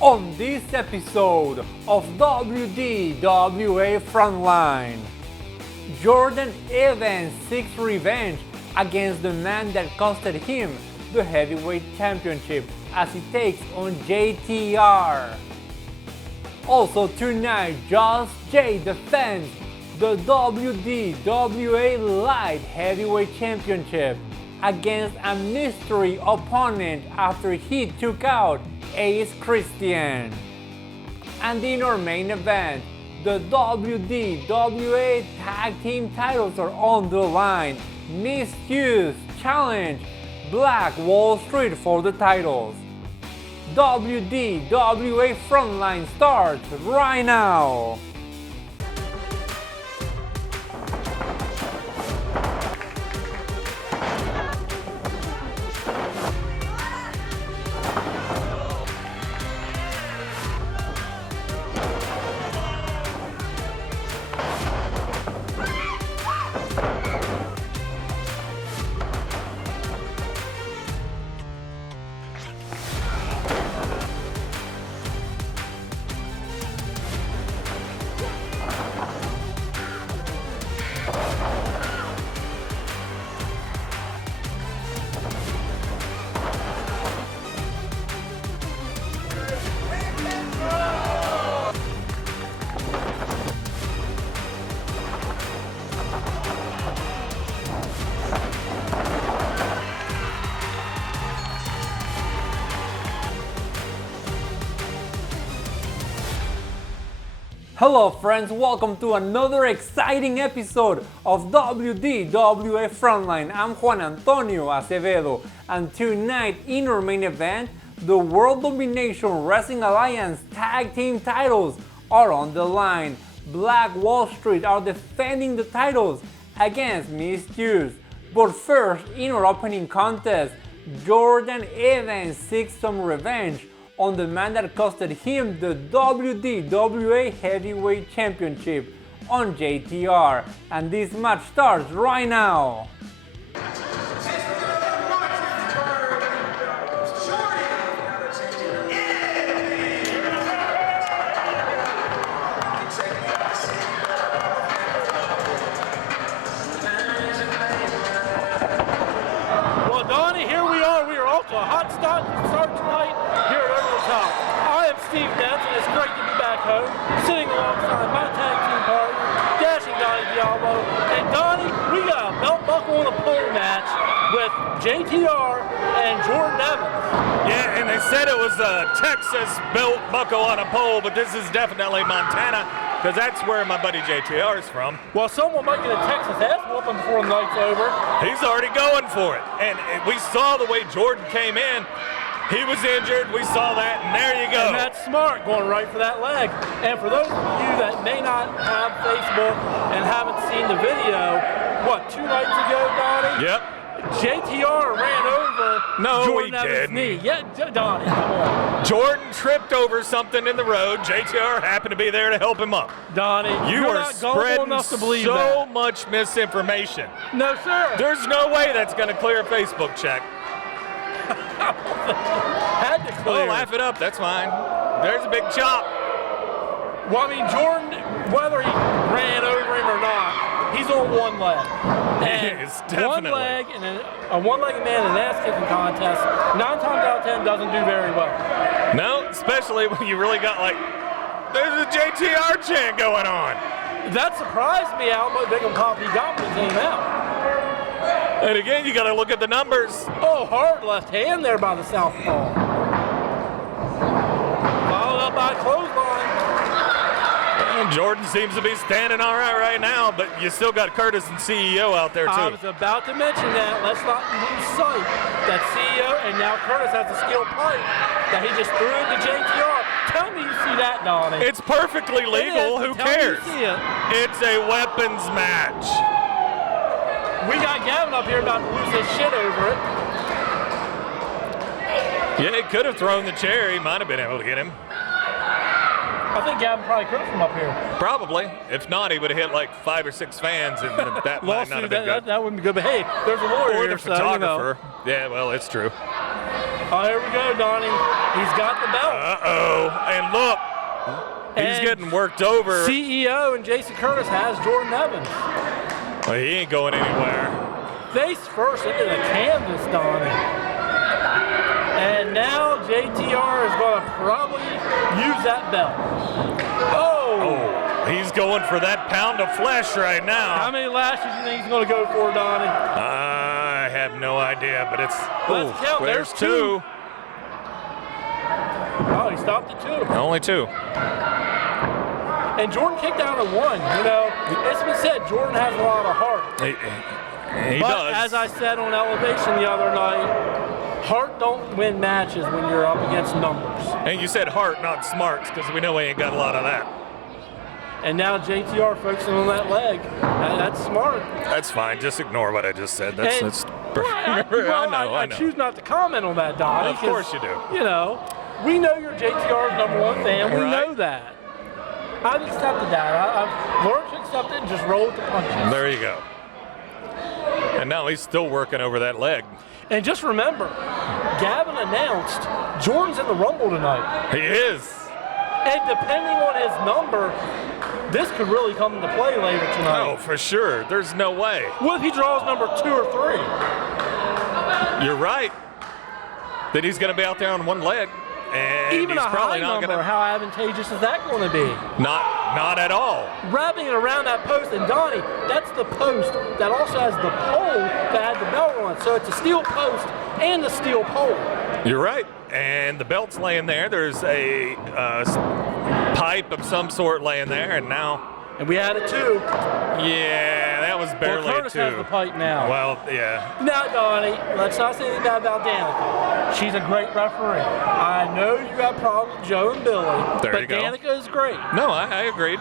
on this episode of Wdwa Frontline. Jordan Evans seeks revenge against the man that costed him the heavyweight championship as he takes on JTR. Also tonight, Just Jay defends the Wdwa Light Heavyweight Championship against a mystery opponent after he took out Ace Christian. And in our main event, the Wdwa Tag Team titles are on the line. Misused challenge Black Wall Street for the titles. Wdwa Frontline starts right now. Hello friends, welcome to another exciting episode of Wdwa Frontline. I'm Juan Antonio Acevedo, and tonight in our main event, the World Domination Wrestling Alliance Tag Team titles are on the line. Black Wall Street are defending the titles against Misuse. But first, in our opening contest, Jordan Evans seeks some revenge on the man that costed him the Wdwa Heavyweight Championship on JTR. And this match starts right now. Well, Donnie, here we are. We are off to a hot start tonight here at Over the Top. I am Steve Dents, and it's great to be back home, sitting alongside my tag team partner, Dashing Donnie Diablo. And Donnie, we got a belt buckle and a pole match with JTR and Jordan Evans. Yeah, and they said it was a Texas belt buckle on a pole, but this is definitely Montana, because that's where my buddy JTR is from. Well, someone might get a Texas ass whooping before the night's over. He's already going for it. And we saw the way Jordan came in. He was injured, we saw that, and there you go. And that's smart, going right for that leg. And for those of you that may not have Facebook and haven't seen the video, what, 2 nights ago, Donnie? Yep. JTR ran over Jordan Evans' knee. Yeah, Donnie, come on. Jordan tripped over something in the road. JTR happened to be there to help him up. Donnie, you you're are not gullible spreading enough to believe so that. much misinformation. No, sir. There's no way that's going to clear a Facebook check. Had to clear. Oh, laugh it up. That's fine. There's a big chop. Well, I mean, Jordan, whether he ran over him or not, he's on one leg. He is, definitely. One leg and a one-legged man in an ass-kicking contest, 9 times out of 10 doesn't do very well. No, especially when you really got there's a JTR chant going on. That surprised me how much big of a pop he got when he came out. And again, you got to look at the numbers. Oh, hard left hand there by the southpaw. Followed up by a clothesline. And Jordan seems to be standing all right now, but you still got Curtis and CEO out there too. I was about to mention that. Let's not lose sight that CEO and now Curtis has a steel pipe that he just threw into JTR. Tell me you see that, Donnie. It's perfectly legal. Who cares? It's a weapons match. We got Gavin up here about to lose his shit over it. Yeah, he could have thrown the chair. He might have been able to get him. I think Gavin probably could from up here. Probably. If not, he would have hit like 5 or 6 fans, and that might not have been good. That wouldn't be good. But hey, there's a lawyer or here, the photographer. So, you know. Yeah, well, it's true. Oh, here we go, Donnie. He's got the belt. Uh-oh. And look, he's getting worked over. CEO and Jason Curtis has Jordan Evans. Well, he ain't going anywhere. Face first into the canvas, Donnie. And now JTR is going to probably use that belt. Oh, he's going for that pound of flesh right now. How many lashes do you think he's going to go for, Donnie? I have no idea, but it's... Let's count. There's two. Oh, he stopped at 2. Only 2. And Jordan kicked out of 1. You know, it's been said, Jordan has a lot of heart. He But does. as I said on Elevation the other night, heart don't win matches when you're up against numbers. And you said heart, not smarts, because we know we ain't got a lot of that. And now JTR focusing on that leg. That's smart. That's fine. Just ignore what I just said. That's I choose not to comment on that, Donnie. Of course you do. You know, we know you're JTR's #1 fan. We know that. I've accepted that. I've learned to accept it and just roll with the punches. There you go. And now he's still working over that leg. And just remember, Gavin announced Jordan's in the Rumble tonight. He is. And depending on his number, this could really come into play later tonight. Oh, for sure. There's no way. What if he draws number 2 or 3? You're right. That he's going to be out there on one leg. And even he's a probably high not number, gonna, how advantageous is that going to be? Not at all. Wrapping it around that post, and Donnie, that's the post that also has the pole that had the belt on it. So it's a steel post and a steel pole. You're right. And the belt's laying there. There's a pipe of some sort laying there, and now... And we had it too. Yeah, that was barely well, Curtis two. has the pipe now. Well, yeah. Now, Donnie, let's not say anything bad about Danica. She's a great referee. I know you got problems with Joe and Billy, There you but go. Danica is great. No, I agreed.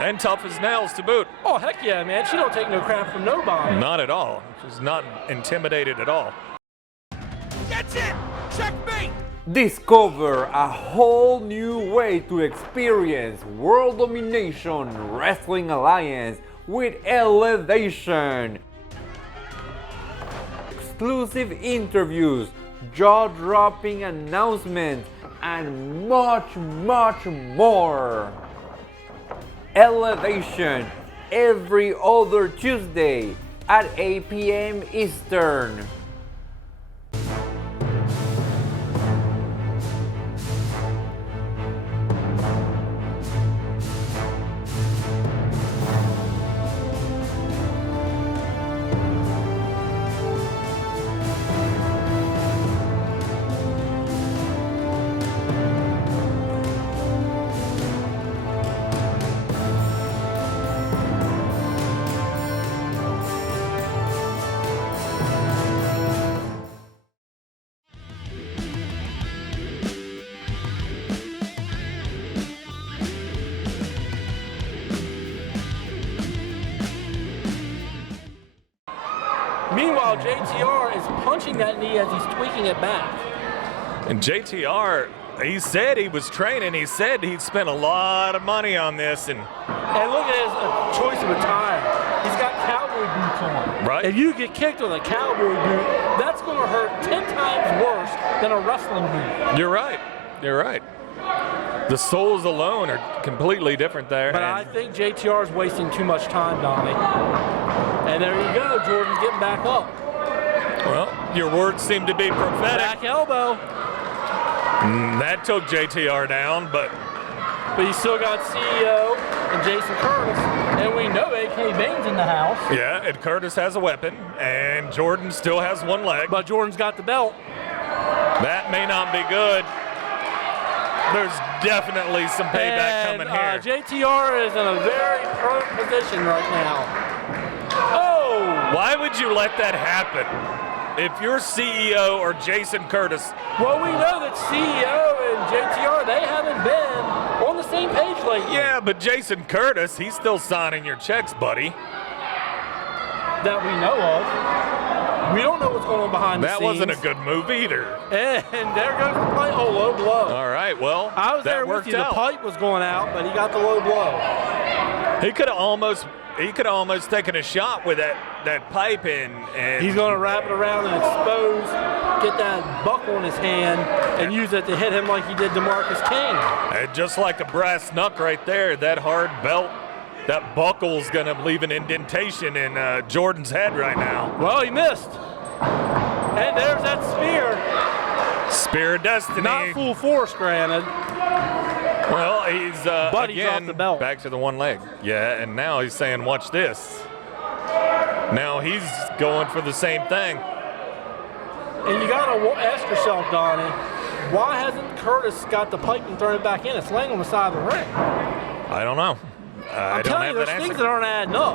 And tough as nails to boot. Oh, heck yeah, man. She don't take no crap from nobody. Not at all. She's not intimidated at all. That's it! Checkmate! Discover a whole new way to experience World Domination Wrestling Alliance with Elevation. Exclusive interviews, jaw-dropping announcements, and much more. Elevation every other Tuesday at 8 p.m. Eastern. Meanwhile, JTR is punching that knee as he's tweaking it back. And JTR, he said he was training. He said he'd spent a lot of money on this. And look at his choice of attire. He's got cowboy boots on. Right. If you get kicked with a cowboy boot, that's going to hurt 10 times worse than a wrestling boot. You're right. You're right. The soles alone are completely different there. But I think JTR is wasting too much time, Donnie. And there you go. Jordan's getting back up. Well, your words seem to be prophetic. Back elbow. That took JTR down, but you still got CEO and Jason Curtis. And we know AK Bane's in the house. yeah, and Curtis has a weapon, and Jordan still has one leg. But Jordan's got the belt. That may not be good. There's definitely some payback coming here. JTR is in a very prone position right now. Oh! Why would you let that happen? If you're CEO or Jason Curtis, Well, we know that CEO and JTR, they haven't been on the same page lately. yeah, but Jason Curtis, he's still signing your checks, buddy. That we know of. We don't know what's going on behind the That scenes. wasn't a good move either. And there goes the pipe. Oh, low blow. All right, well, I was that there with worked you. out. The pipe was going out, but he got the low blow. He could have almost he could almost taken a shot with that pipe in. And he's going to wrap it around and expose, get that buckle in his hand, and use it to hit him like he did DeMarcus King. And just like a brass knuck right there, that hard belt, that buckle's going to leave an indentation in Jordan's head right now. Well, he missed. And there's that spear. Spear of Destiny. Not full force, granted. Well, he's again off the belt. back to the one leg. Yeah, and now he's saying, watch this. Now he's going for the same thing. And you got to ask yourself, Donnie, why hasn't Curtis got the pipe and thrown it back in? It's laying on the side of the ring. I don't know. I'm telling you, there's things that aren't adding up.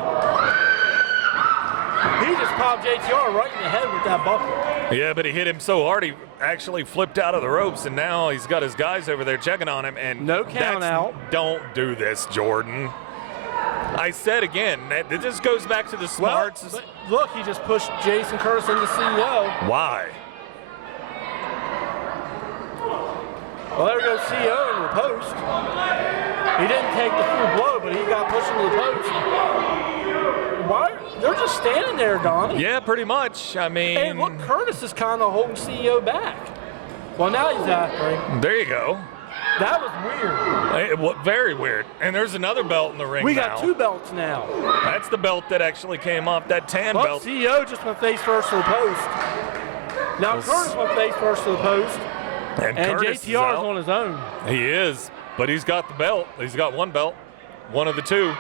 He just popped JTR right in the head with that buckle. Yeah, but he hit him so hard he actually flipped out of the ropes, and now he's got his guys over there checking on him. And no count out. Don't do this, Jordan. I said again, this goes back to the smarts. Well, look, he just pushed Jason Curtis into CEO. Why? Well, there goes CEO into the post. He didn't take the full blow, but he got pushed into the post. Why? They're just standing there, Donnie. Yeah, pretty much. I mean, hey, look, Curtis is kind of holding CEO back. Well, now he's after him. There you go. That was weird. Very weird. And there's another belt in the ring We now. got two belts now. That's the belt that actually came off, that tan belt. CEO just went face first to the post. Now Curtis went face first to the post. And Curtis JTR is on his own. He is, but he's got the belt. He's got one belt, one of the two.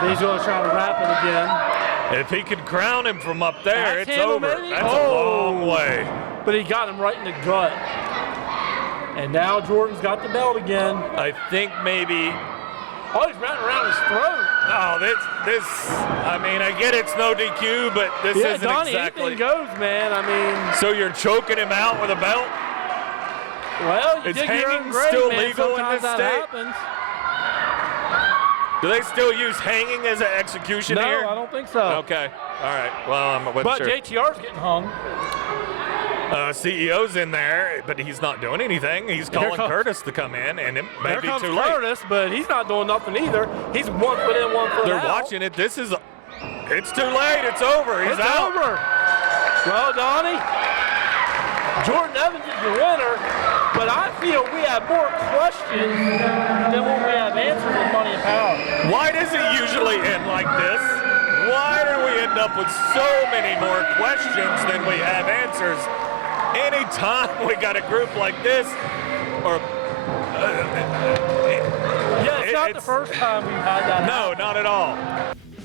He's going to try to wrap it again. If he could crown him from up there, it's over. Maybe? That's a long way. But he got him right in the gut. And now Jordan's got the belt again. I think maybe. Oh, he's wrapping around his throat. Oh, this. I mean, I get it's no DQ, but this isn't Donnie, exactly. anything goes, man. I mean. So you're choking him out with a belt? Well, you is did your own hanging grave, still man. legal in Sometimes this that state? happens. Do they still use hanging as an execution No, here? I don't think so. Okay. All right. Well, I wasn't But sure. JTR's getting hung. CEO's in there, but he's not doing anything. He's calling Curtis to come in, and it may There be comes too late. Curtis, but he's not doing nothing either. He's 1 foot in, 1 foot They're out. watching it. It's too late. It's over. He's It's out. over. Well, Donnie, Jordan Evans is the winner, but I feel we have more questions than what we have answers with Money and Power. Why does it usually end like this? Why do we end up with so many more questions than we have answers? Anytime we got a group like this, or It's not the first time we've had that. No, not at all.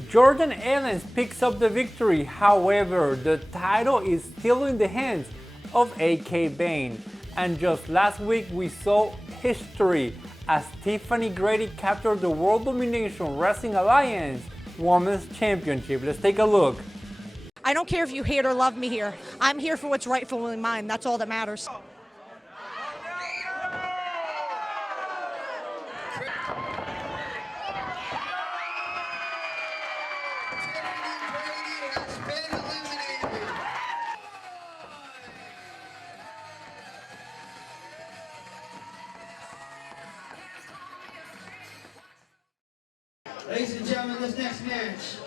Jordan Evans picks up the victory. However, the title is still in the hands of AK Bane. And just last week we saw history as Tiffany Grady captured the World Domination Wrestling Alliance Women's Championship. Let's take a look. I don't care if you hate or love me here. I'm here for what's rightfully mine. That's all that matters. Ladies and gentlemen, this next match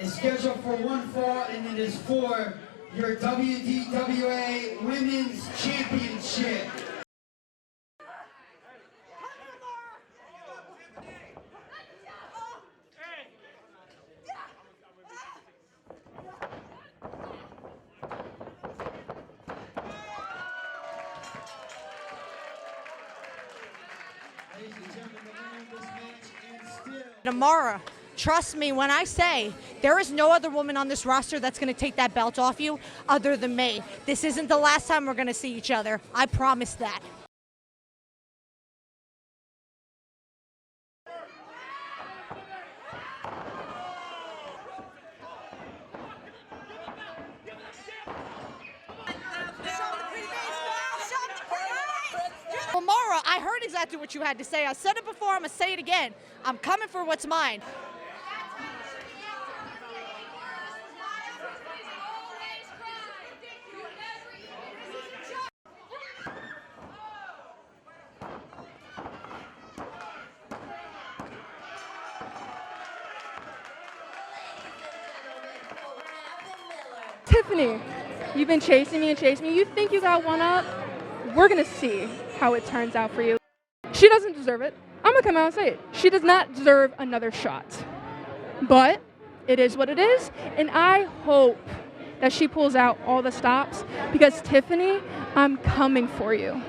is scheduled for 1 fall, and it is for your WDWA Women's Championship. Ladies and gentlemen, the winner of this match and still... Amara, trust me when I say there is no other woman on this roster that's going to take that belt off you other than me. This isn't the last time we're going to see each other. I promise that. Amara, I heard exactly what you had to say. I said it before, I'm going to say it again. I'm coming for what's mine. Tiffany, you've been chasing me and chasing me. You think you got one up? We're going to see how it turns out for you. She doesn't deserve it. I'm going to come out and say it. She does not deserve another shot. But it is what it is, and I hope that she pulls out all the stops because, Tiffany, I'm coming for you.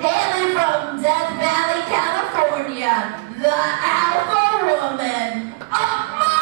Hailing from Death Valley, California, the Alpha Woman, Amara!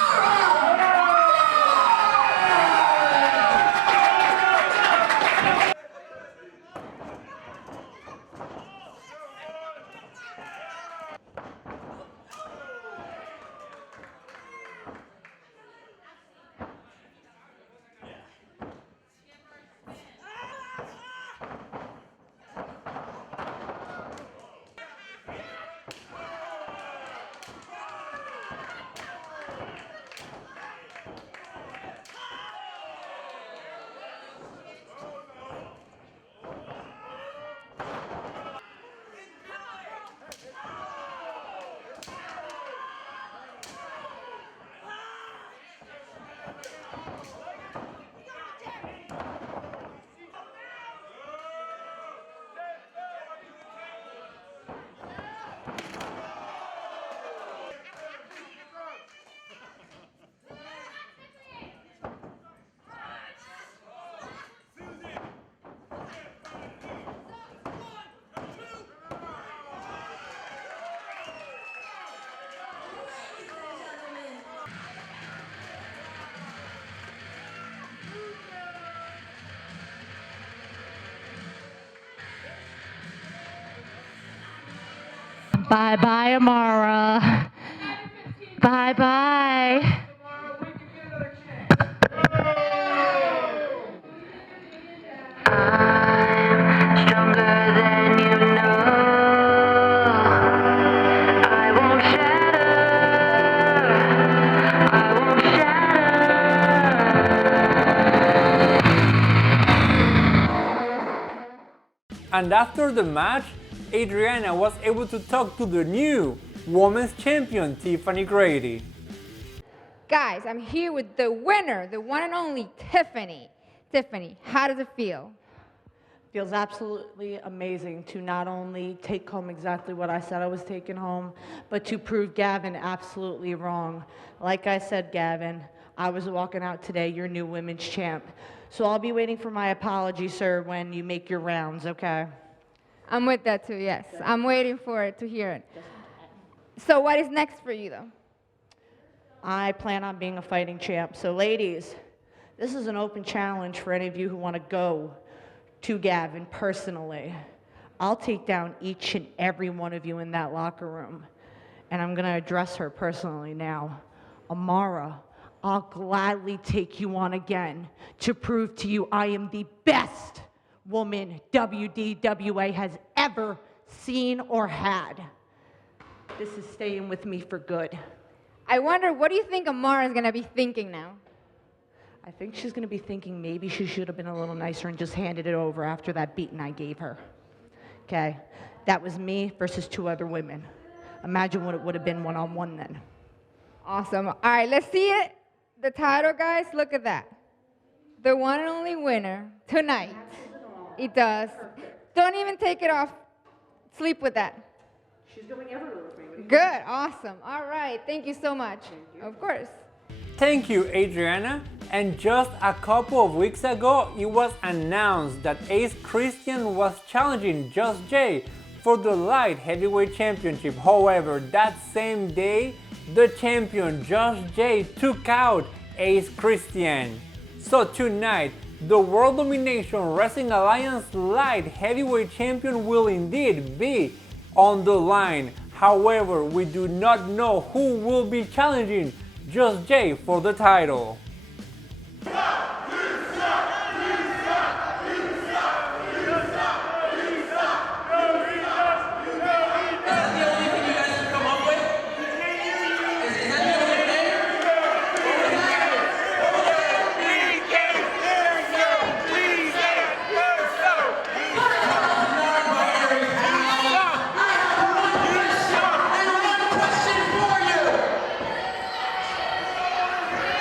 Bye-bye, Amara. Bye-bye. I'm stronger than you know. I won't shatter. I won't shatter. And after the match, Adriana was able to talk to the new Women's Champion, Tiffany Grady. Guys, I'm here with the winner, the one and only Tiffany. Tiffany, how does it feel? Feels absolutely amazing to not only take home exactly what I said I was taking home, but to prove Gavin absolutely wrong. Like I said, Gavin, I was walking out today your new women's champ. So I'll be waiting for my apology, sir, when you make your rounds, okay? I'm with that too, yes. I'm waiting for it to hear it. So what is next for you, though? I plan on being a fighting champ. So ladies, this is an open challenge for any of you who want to go to Gavin personally. I'll take down each and every one of you in that locker room, and I'm going to address her personally now. Amara, I'll gladly take you on again to prove to you I am the best woman WDWA has ever seen or had. This is staying with me for good. I wonder, what do you think Amara is going to be thinking now? I think she's going to be thinking maybe she should have been a little nicer and just handed it over after that beating I gave her. Okay? That was me versus two other women. Imagine what it would have been one-on-one then. Awesome. All right, let's see it. The title, guys, look at that. The one and only winner tonight. It does. Don't even take it off. Sleep with that. She's going everywhere with me. Good. Awesome. All right. Thank you so much. Of course. Thank you, Adriana. And just a couple of weeks ago, it was announced that Ace Christian was challenging Just Jay for the Light Heavyweight Championship. However, that same day, the champion Just Jay took out Ace Christian. So tonight, the World Domination Wrestling Alliance Light Heavyweight Champion will indeed be on the line. However, we do not know who will be challenging Just Jay for the title.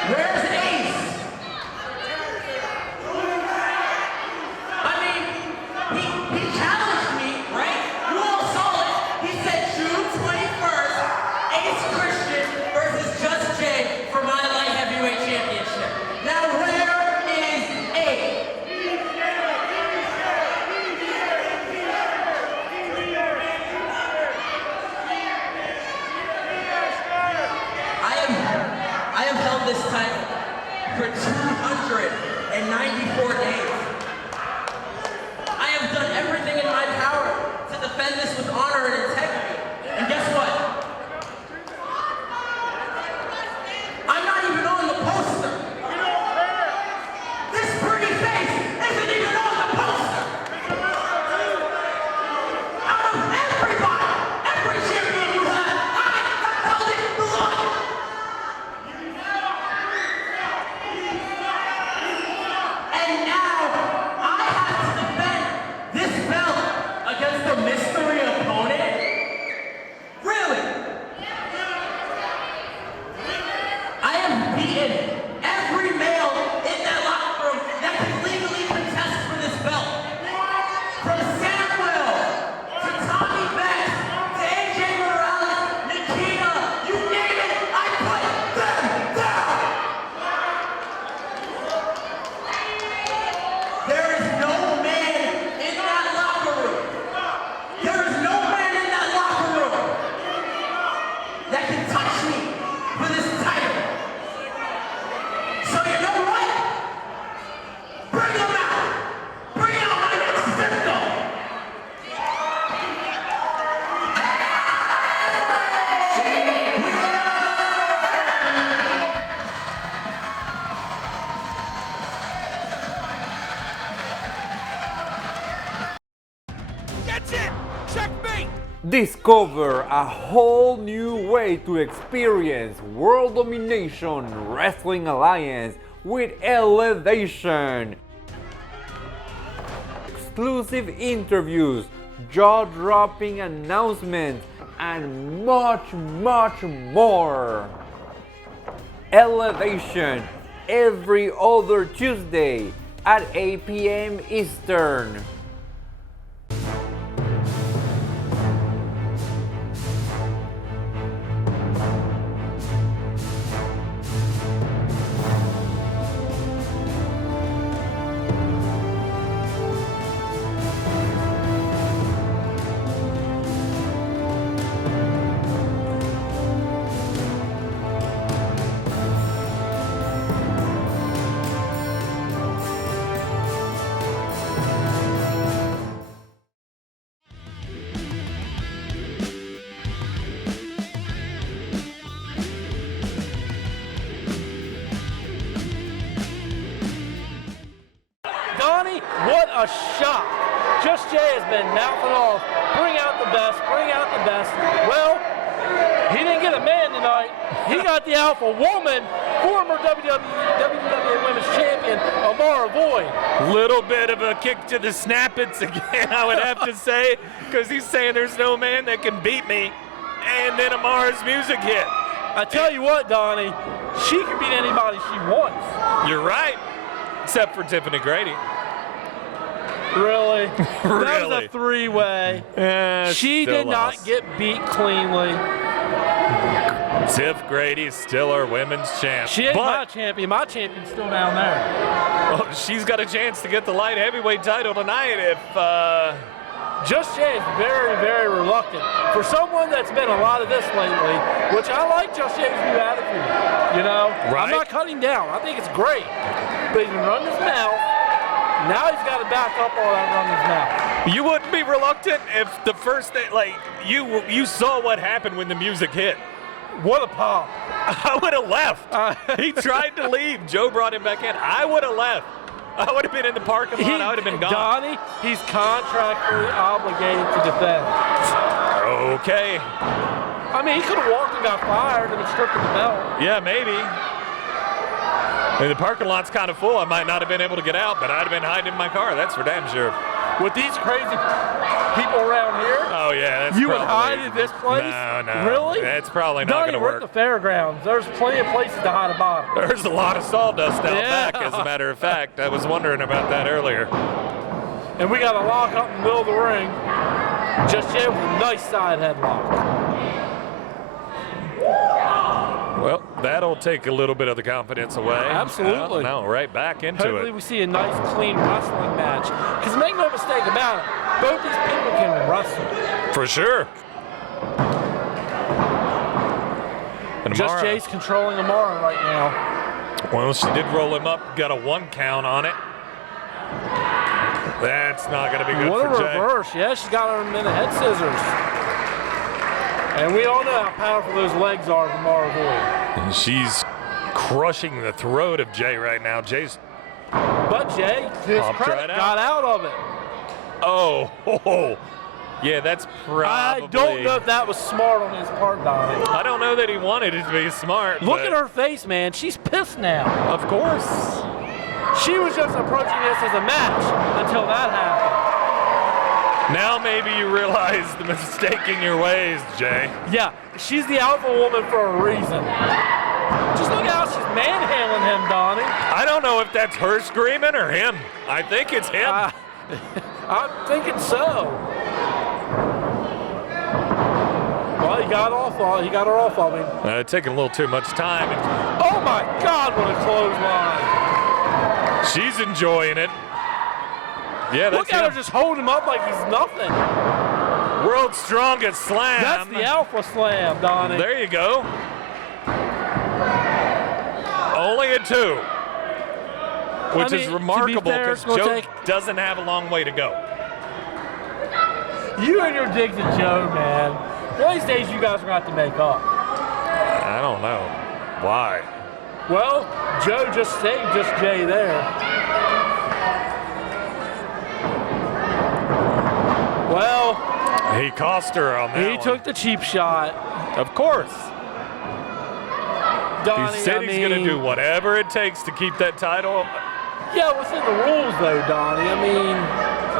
Where's Discover a whole new way to experience World Domination Wrestling Alliance with Elevation. Exclusive interviews, jaw-dropping announcements, and much more. Elevation every other Tuesday at 8 p.m. Eastern. Donnie, what a shock. Just Jay has been mouthing off, bring out the best, bring out the best. Well, he didn't get a man tonight. He got the alpha woman, former WWE Women's Champion, Amara Voit. Little bit of a kick to the snappets again, I would have to say, because he's saying there's no man that can beat me. And then Amara's music hit. I tell you what, Donnie, she can beat anybody she wants. You're right, except for Tiffany Grady. Really? Really? That was a three-way. She still did not lost. get beat cleanly. Tiff Grady's still our women's champ. She ain't but my champion. My champion's still down there. well, she's got a chance to get the light heavyweight title tonight if Just Jay is very reluctant. For someone that's been a lot of this lately, which I like Just Jay's new attitude, you know? Right. I'm not cutting down. I think it's great. But he's been running his mouth. Now he's got to back up all that running his mouth. you wouldn't be reluctant if the first thing, like, you saw what happened when the music hit. What a pop. I would have left. He tried to leave. Joe brought him back in. I would have left. I would have been in the parking lot. I would have been gone. Donnie, he's contractually obligated to defend. Okay. I mean, he could have walked and got fired and been stripped of the belt. Yeah, maybe. And the parking lot's kind of full. I might not have been able to get out, but I'd have been hiding in my car. That's for damn sure. With these crazy people around here, Oh, yeah. That's you would probably, hide in this place? No. Really? That's probably not Donnie, going to we're work. at the fairgrounds. There's plenty of places to hide a body. There's a lot of sawdust out Yeah. back, as a matter of fact. I was wondering about that earlier. And we got a lock up in the middle of the ring. Just yet with a nice side headlock. Well, that'll take a little bit of the confidence away. Absolutely. No, right back into Hopefully it. we see a nice, clean wrestling match. Because make no mistake about it, both these people can wrestle. For sure. And Just Amara, Jay's controlling Amara right now. well, she did roll him up, got a 1 count on it. That's not going to be good What for a Jay. reverse. Yeah, she's got her in the head scissors. And we all know how powerful those legs are of Amara Voit. And she's crushing the throat of Jay right now. Jay's, But Jay, to his Popped credit, right out. got out of it. oh. Yeah, that's probably. I don't know if that was smart on his part, Donnie. I don't know that he wanted it to be smart. Look but at her face, man. She's pissed now. Of course. She was just approaching this as a match until that happened. Now maybe you realize the mistake in your ways, Jay. Yeah, she's the alpha woman for a reason. Just look how she's manhandling him, Donnie. I don't know if that's her screaming or him. I think it's him. I'm thinking so. Well, he got her off of him. Taking a little too much time. And Oh my God, what a clothesline. she's enjoying it. Yeah, that's Look at her him. just hold him up like he's nothing. World's strongest slam. That's the alpha slam, Donnie. There you go. Only a 2. Which I mean, is to be remarkable fair, because it's gonna Joe take- doesn't have a long way to go. You and your digs at Joe, man. One of these days you guys are going to have to make up. I don't know. Why? Well, Joe just saved Just Jay there. Well, He cost her on that He took the cheap shot. Of course. Donnie, He said he's going to do whatever it takes to keep that title. Yeah, within the rules, though, Donnie. I mean,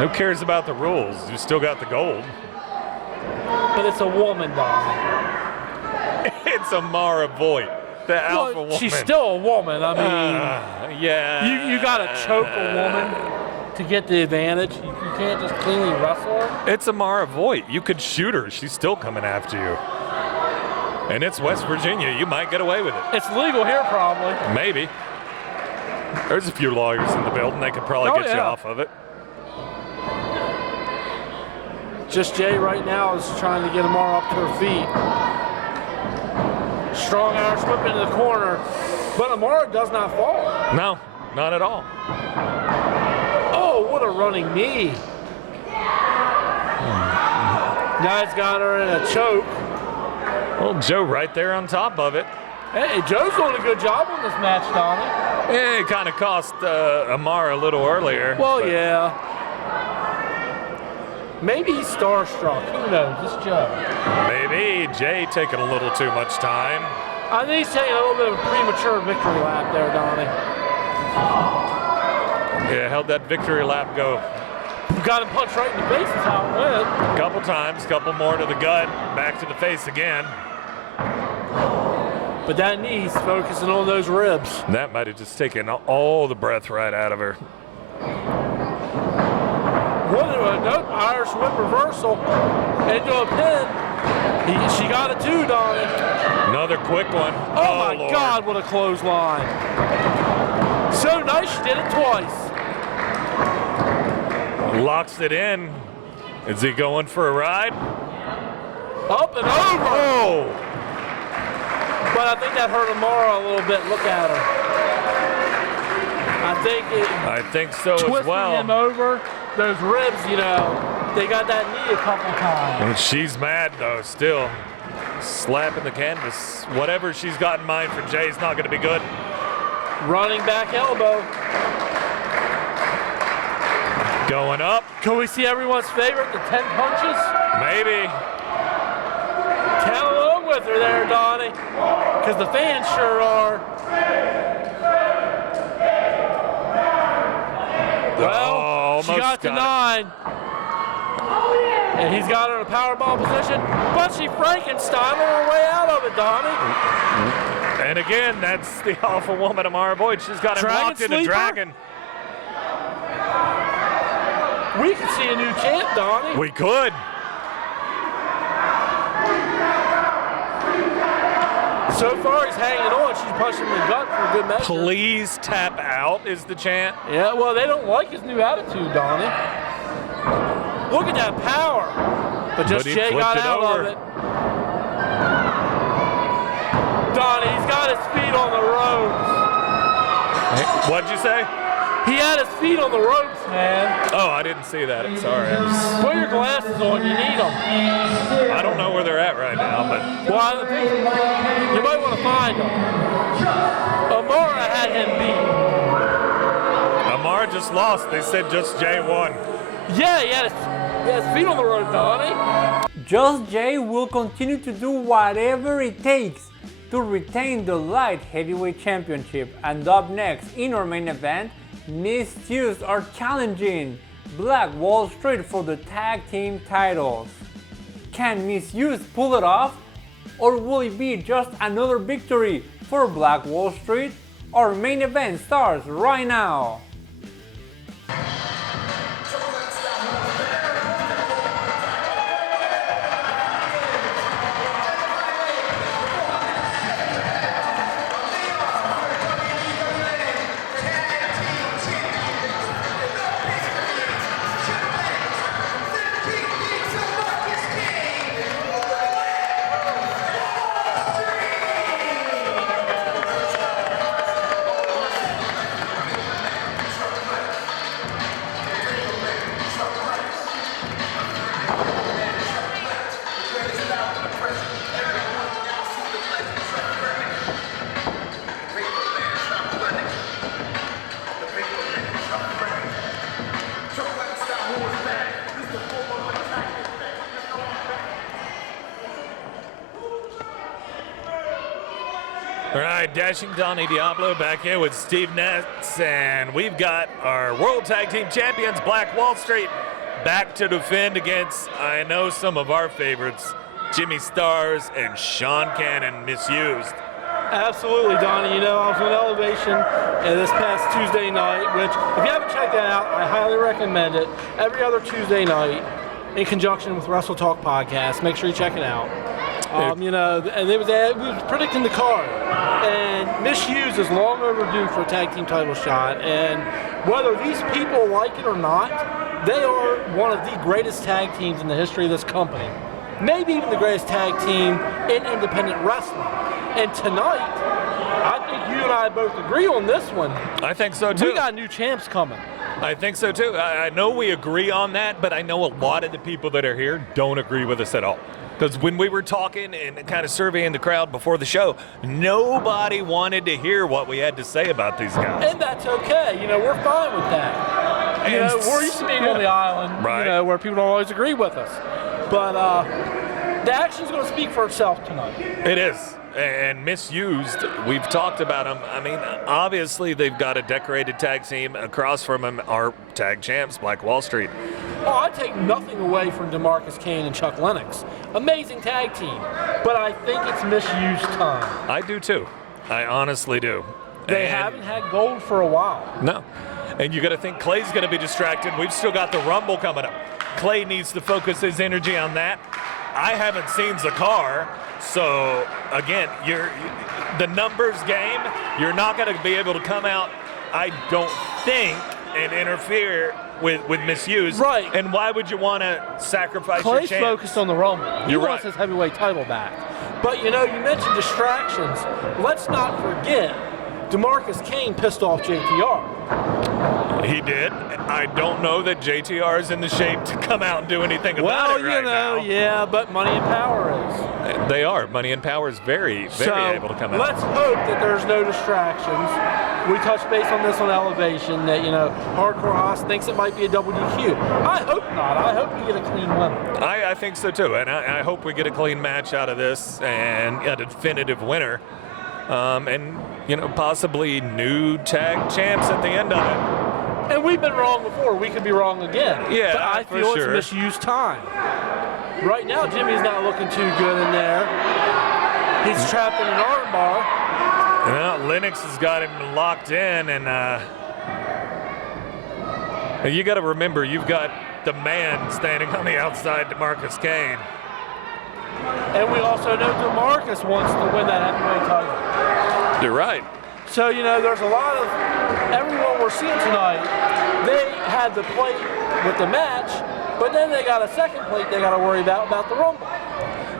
who cares about the rules? You still got the gold. But it's a woman, Donnie. It's Amara Voit, the alpha woman. She's still a woman. I mean, yeah. You got to choke a woman to get the advantage. You can't just cleanly wrestle her. It's Amara Voit. You could shoot her. She's still coming after you. And it's West Virginia. You might get away with it. It's legal here, probably. Maybe. There's a few lawyers in the building. They could probably get you off of it. Just Jay right now is trying to get Amara up to her feet. Strong Irish whip into the corner. But Amara does not fall. No, not at all. Oh, what a running knee. Now it's got her in a choke. Well, Joe right there on top of it. Hey, Joe's doing a good job on this match, Donnie. Yeah, it kind of cost Amara a little earlier. Well, yeah. Maybe he's starstruck. Who knows? It's Joe. Maybe Jay taking a little too much time. I think he's taking a little bit of a premature victory lap there, Donnie. Yeah, held that victory lap go. Got him punched right in the face is how it went. A couple times, couple more to the gut, back to the face again. But that knee's focusing on those ribs. That might have just taken all the breath right out of her. Nope, Irish whip reversal into a pin. She got it too, Donnie. Another quick one. Oh my Lord. God, what a clothesline. So nice, she did it twice. Locks it in. Is he going for a ride? Up and over. Oh! But I think that hurt Amara a little bit. Look at her. I think so as well. Twisting him over, those ribs, you know, they got that knee a couple times. And she's mad though, still. Slapping the canvas. Whatever she's got in mind for Jay's not going to be good. Running back elbow. Going up. Can we see everyone's favorite, the 10 punches? Maybe. Count along with her there, Donnie, because the fans sure are. Well, she got to 9. And he's got her in a powerbomb position, but she Frankenstein her way out of it, Donnie. And again, that's the alpha woman, Amara Voit. She's got him locked in a dragon. We could see a new champ, Donnie. We could. So far, he's hanging on. She's punching him in the gut for a good measure. Please tap out is the chant. Yeah, well, they don't like his new attitude, Donnie. Look at that power. But Jay got out of it. Donnie, he's got his feet on the ropes. What'd you say? He had his feet on the ropes, man. Oh, I didn't see that. I'm sorry. Put your glasses on. You need them. I don't know where they're at right now, but. Well, you might want to find them. Amara had him beat. Amara just lost. They said just Jay won. Yeah, he had his feet on the rope, Donnie. Just Jay will continue to do whatever it takes to retain the light heavyweight championship. And up next in our main event, Misuse are challenging Black Wall Street for the tag team titles. Can Misuse pull it off? Or will it be just another victory for Black Wall Street? Our main event starts right now. All right, Dashing Donnie Diablo back here with Steve Ness, and we've got our World Tag Team Champions, Black Wall Street, back to defend against, I know, some of our favorites, Jimmy Stars and Sean Cannon, Misused. Absolutely, Donnie. You know, I was on Elevation this past Tuesday night, which, if you haven't checked that out, I highly recommend it. Every other Tuesday night, in conjunction with Wrestle Talk Podcast. Make sure you check it out. You know, and we was predicting the card, and Misused is long overdue for a tag team title shot. And whether these people like it or not, they are one of the greatest tag teams in the history of this company. Maybe even the greatest tag team in independent wrestling. And tonight, I think you and I both agree on this one. I think so too. We got new champs coming. I think so too. I know we agree on that, but I know a lot of the people that are here don't agree with us at all. Because when we were talking and kind of surveying the crowd before the show, nobody wanted to hear what we had to say about these guys. And that's okay. You know, we're fine with that. You know, we're used to being on the island, right, you know, where people don't always agree with us. But the action's going to speak for itself tonight. It is. And Misused, we've talked about them. I mean, obviously they've got a decorated tag team. Across from them are tag champs, Black Wall Street. Oh, I take nothing away from DeMarcus Kane and Chuck Lennox. Amazing tag team. But I think it's Misused time. I do too. I honestly do. They haven't had gold for a while. No. And you got to think Clay's going to be distracted. We've still got the Rumble coming up. Clay needs to focus his energy on that. I haven't seen Zakar. So, again, the numbers game, you're not going to be able to come out, I don't think, and interfere with Misused. Right. And why would you want to sacrifice Clay's your chance? focused on the Rumble. He wants his heavyweight title back. But, you know, you mentioned distractions. Let's not forget, DeMarcus Kane pissed off JTR. He did. I don't know that JTR is in the shape to come out and do anything about it right now. Yeah, but Money and Power is. They are. Money and Power is very able to come out. Let's hope that there's no distractions. We touched base on this on Elevation that, you know, Hardcore Haas thinks it might be a double DQ. I hope not. I hope we get a clean winner. I think so too, and I hope we get a clean match out of this and a definitive winner. And, you know, possibly new tag champs at the end of it. And we've been wrong before. We could be wrong again. Yeah, but I feel it's Misused time. Right now, Jimmy's not looking too good in there. He's trapped in an armbar. Well, Lennox has got him locked in, and you got to remember, you've got the man standing on the outside, DeMarcus Kane. And we also know DeMarcus wants to win that heavyweight title. You're right. So, you know, there's a lot of everyone we're seeing tonight, they had the plate with the match, but then they got a second plate they got to worry about the Rumble.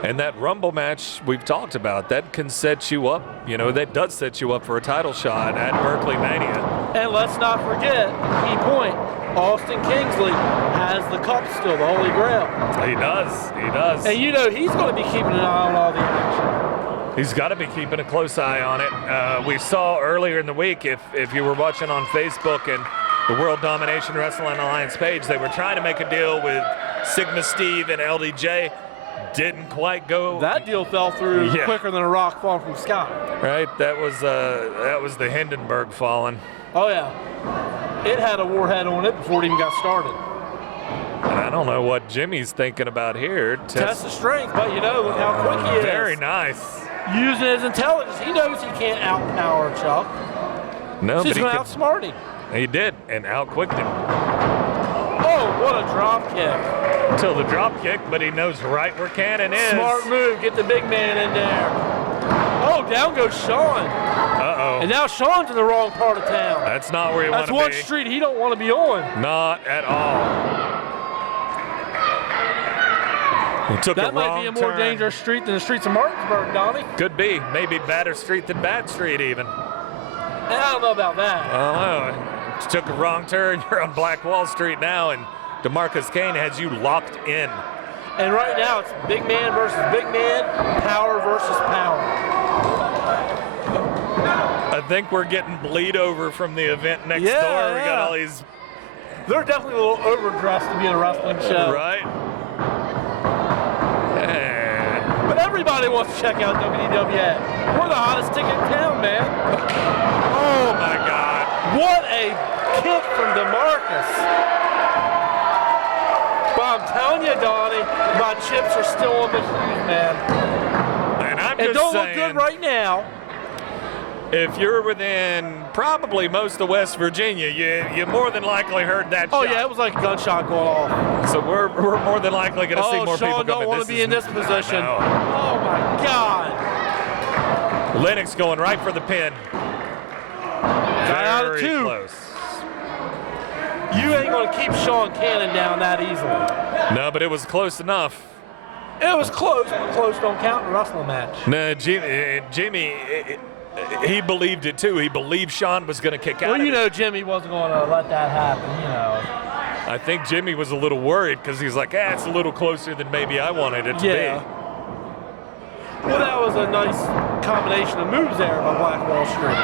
And that Rumble match we've talked about, that can set you up, you know, that does set you up for a title shot at Berkeley Mania. And let's not forget, key point, Austin Kingsley has the cup still, the Holy Grail. He does, he does. And you know he's going to be keeping an eye on all the action. He's got to be keeping a close eye on it. We saw earlier in the week, if you were watching on Facebook and the World Domination Wrestling Alliance page, they were trying to make a deal with Sigma Steve and LDJ. Didn't quite go. That deal fell through quicker than a rock falling from the sky. Right, that was the Hindenburg falling. Oh yeah, it had a warhead on it before it even got started. And I don't know what Jimmy's thinking about here. Test the strength, but you know, look how quick he is. Very nice. Using his intelligence, he knows he can't outpower Chuck. No, so he's going to outsmart him. He did, and outquicked him. Oh, what a drop kick. Until the drop kick, but he knows right where Cannon is. Smart move, get the big man in there. Oh, down goes Sean. Uh-oh. And now Sean's in the wrong part of town. That's not where you want to be. That's one street he don't want to be on. Not at all. He took that a might wrong be a more turn. dangerous street than the streets of Martinsburg, Donnie. Could be. Maybe badder street than bad street even. I don't know about that. I don't know. You took a wrong turn. You're on Black Wall Street now, and DeMarcus Kane has you locked in. And right now it's big man versus big man, power versus power. I think we're getting bleed over from the event next door. We got all these. They're definitely a little overdressed to be in a wrestling show. Right. Everybody wants to check out WDWA. We're the hottest ticket in town, man. Oh my God. What a kick from DeMarcus. But I'm telling you, Donnie, my chips are still on the shoes, man. And I'm It just don't saying, look good right now. if you're within probably most of West Virginia, you more than likely heard that Oh shot. yeah, it was like a gunshot going off. So we're more than likely going to see more Sean people don't coming. want to be in this position. No. Oh my God. Lennox going right for the pin. Got out of Very two. close. You ain't going to keep Sean Cannon down that easily. No, but it was close enough. It was close, but close don't count in a wrestling match. No, Jimmy, he believed it too. He believed Sean was going to kick out. Well, of you it. know Jimmy wasn't going to let that happen, you know. I think Jimmy was a little worried because he's like, it's a little closer than maybe I wanted it to Yeah. be. Well, that was a nice combination of moves there by Black Wall Street.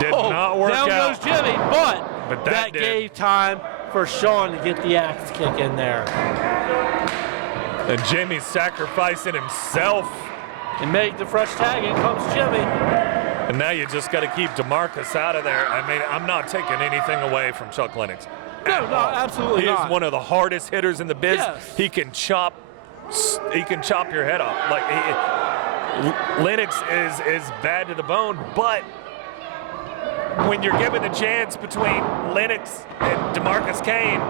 Did not work down out. goes Jimmy, but that did. gave time for Sean to get the axe kick in there. And Jimmy's sacrificing himself. And make the fresh tag. In comes Jimmy. And now you just got to keep DeMarcus out of there. I mean, I'm not taking anything away from Chuck Lennox. No, absolutely He not. is one of the hardest hitters in the biz. Yes. He can chop your head off. Like Lennox is bad to the bone, but when you're given the chance between Lennox and DeMarcus Kane,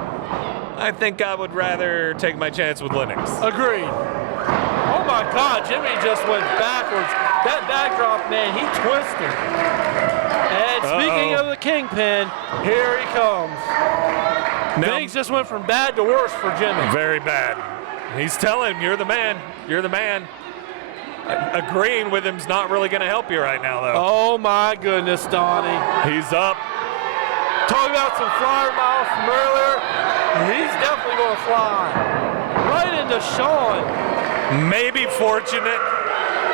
I think I would rather take my chance with Lennox. Agreed. Oh my God, Jimmy just went backwards. That backdrop, man, he twisted. And speaking of the Kingpin, here he comes. Now, Things just went from bad to worse for Jimmy. very bad. He's telling him, you're the man. You're the man. Agreeing with him's not really going to help you right now, though. Oh my goodness, Donnie. He's up. Talk about some flyer miles from earlier. He's definitely going to fly. Right into Sean. Maybe fortunate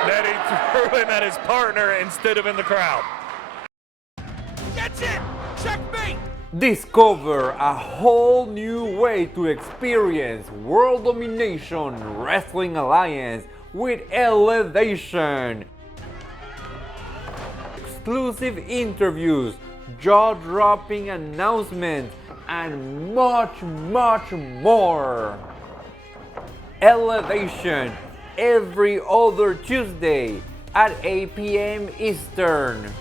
that he threw him at his partner instead of in the crowd. That's it! Checkmate! Discover a whole new way to experience World Domination Wrestling Alliance with Elevation. Exclusive interviews, jaw-dropping announcements, and much more. Elevation every other Tuesday at 8 p.m. Eastern.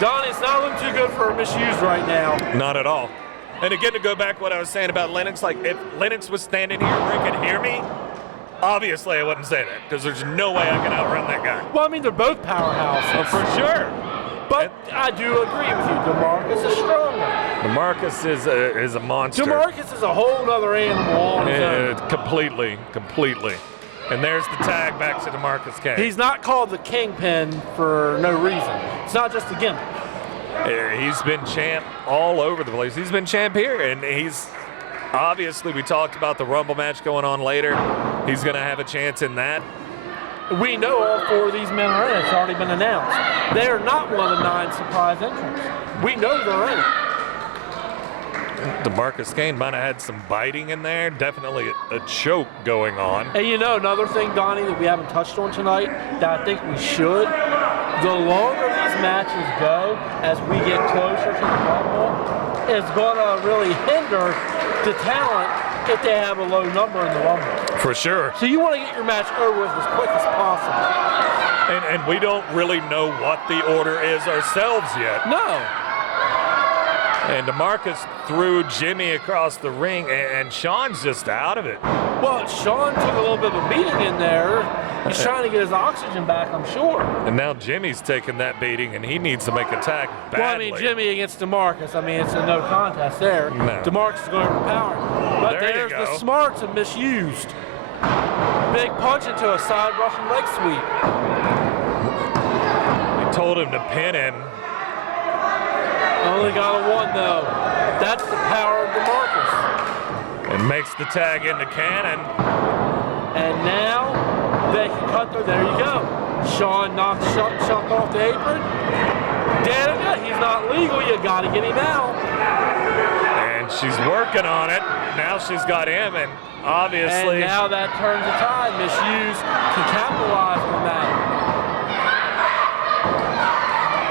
Donnie, it's not looking too good for misuse right now. Not at all. And again, to go back to what I was saying about Lennox, like if Lennox was standing here where he could hear me, obviously I wouldn't say that because there's no way I can outrun that guy. Well, I mean, they're both powerhouses. For sure. But I do agree with you. DeMarcus is stronger. DeMarcus is a monster. DeMarcus is a whole other animal on his own. Completely. And there's the tag back to DeMarcus Kane. He's not called the Kingpin for no reason. It's not just a gimmick. He's been champ all over the place. He's been champ here, and he's obviously, we talked about the Rumble match going on later. He's going to have a chance in that. We know all four of these men are in it. It's already been announced. They are not one of the 9 surprise entrants. We know they're in it. DeMarcus Kane might have had some biting in there. Definitely a choke going on. And you know, another thing, Donnie, that we haven't touched on tonight that I think we should, the longer these matches go as we get closer to the Rumble, it's going to really hinder the talent if they have a low number in the Rumble. For sure. So you want to get your match over with as quick as possible. And we don't really know what the order is ourselves yet. No. And DeMarcus threw Jimmy across the ring, and Sean's just out of it. Well, Sean took a little bit of a beating in there. He's trying to get his oxygen back, I'm sure. And now Jimmy's taking that beating, and he needs to make a tag badly. Well, I mean, Jimmy against DeMarcus, I mean, it's a no contest there. No. DeMarcus is going to overpower him. But There you there's the go. smarts and misused. Big punch into a side Russian leg sweep. He told him to pin him. Only got a one, though. That's the power of DeMarcus. And makes the tag into Cannon. And now they can cut through. There you go. Sean knocked Chuck off the apron. Danica, he's not legal. You got to get him out. And she's working on it. Now she's got him, and obviously. And now that turns the tide. Misuse can capitalize on that.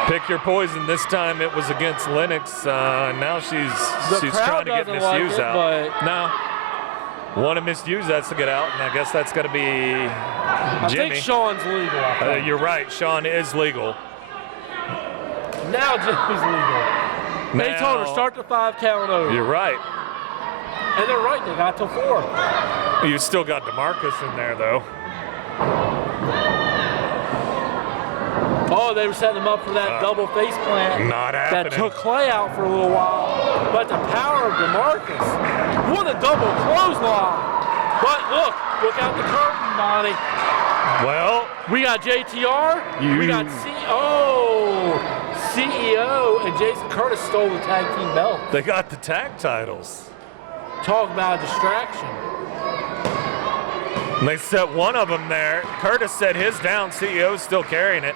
Pick your poison. This time it was against Lennox. Now she's trying to get Misuse out. But no. One of Misuse has to get out, and I guess that's going to be Jimmy. I think Sean's legal. I think. You're right. Sean is legal. Now Jimmy's legal. They told her start the 5 count over. You're right. And they're right. They got till 4. You still got DeMarcus in there, though. Oh, they were setting him up for that double face plant. Not happening. That took Clay out for a little while. But the power of DeMarcus. What a double clothesline. But look out the curtain, Donnie. Well, we got JTR. We got CEO, and Jason Curtis stole the tag team belt. They got the tag titles. Talk about a distraction. And they set one of them there. Curtis set his down. CEO's still carrying it.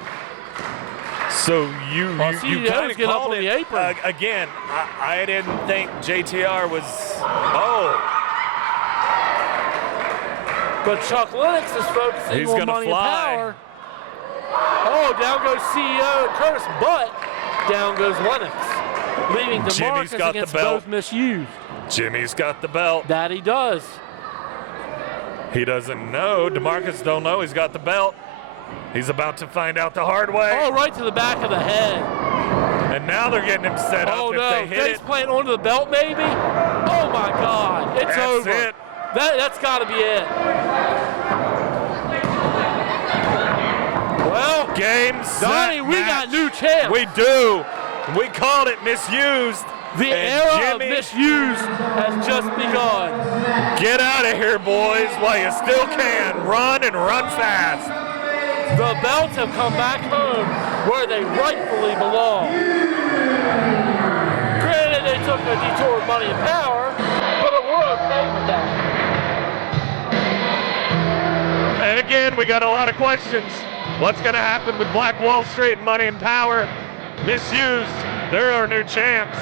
So you kind of called it. The apron. Again, I didn't think JTR was. Oh. But Chuck Lennox is focusing on money and power. Oh, down goes CEO and Curtis, but down goes Lennox, leaving DeMarcus against both Misused. Jimmy's got the belt. That he does. He doesn't know. DeMarcus don't know he's got the belt. He's about to find out the hard way. Oh, right to the back of the head. And now they're getting him set up. Oh, if no. they hit Face plant onto the belt, maybe? Oh, my God. It's over. It. That's got to be it. Well, game, set, Donnie, we got new champs. We do. We called it Misused. The era of Misused has just begun. Get out of here, boys, while you still can. Run and run fast. The belts have come back home where they rightfully belong. Granted, they took a detour of money and power, but we're okay with that. And again, we got a lot of questions. What's going to happen with Black Wall Street and Money and Power? Misused. They're our new champs.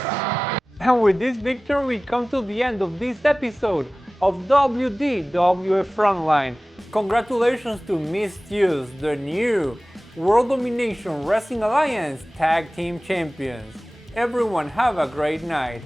And with this victory, we come to the end of this episode of WDWA Frontline. Congratulations to Misused, the new World Domination Wrestling Alliance Tag Team Champions. Everyone have a great night.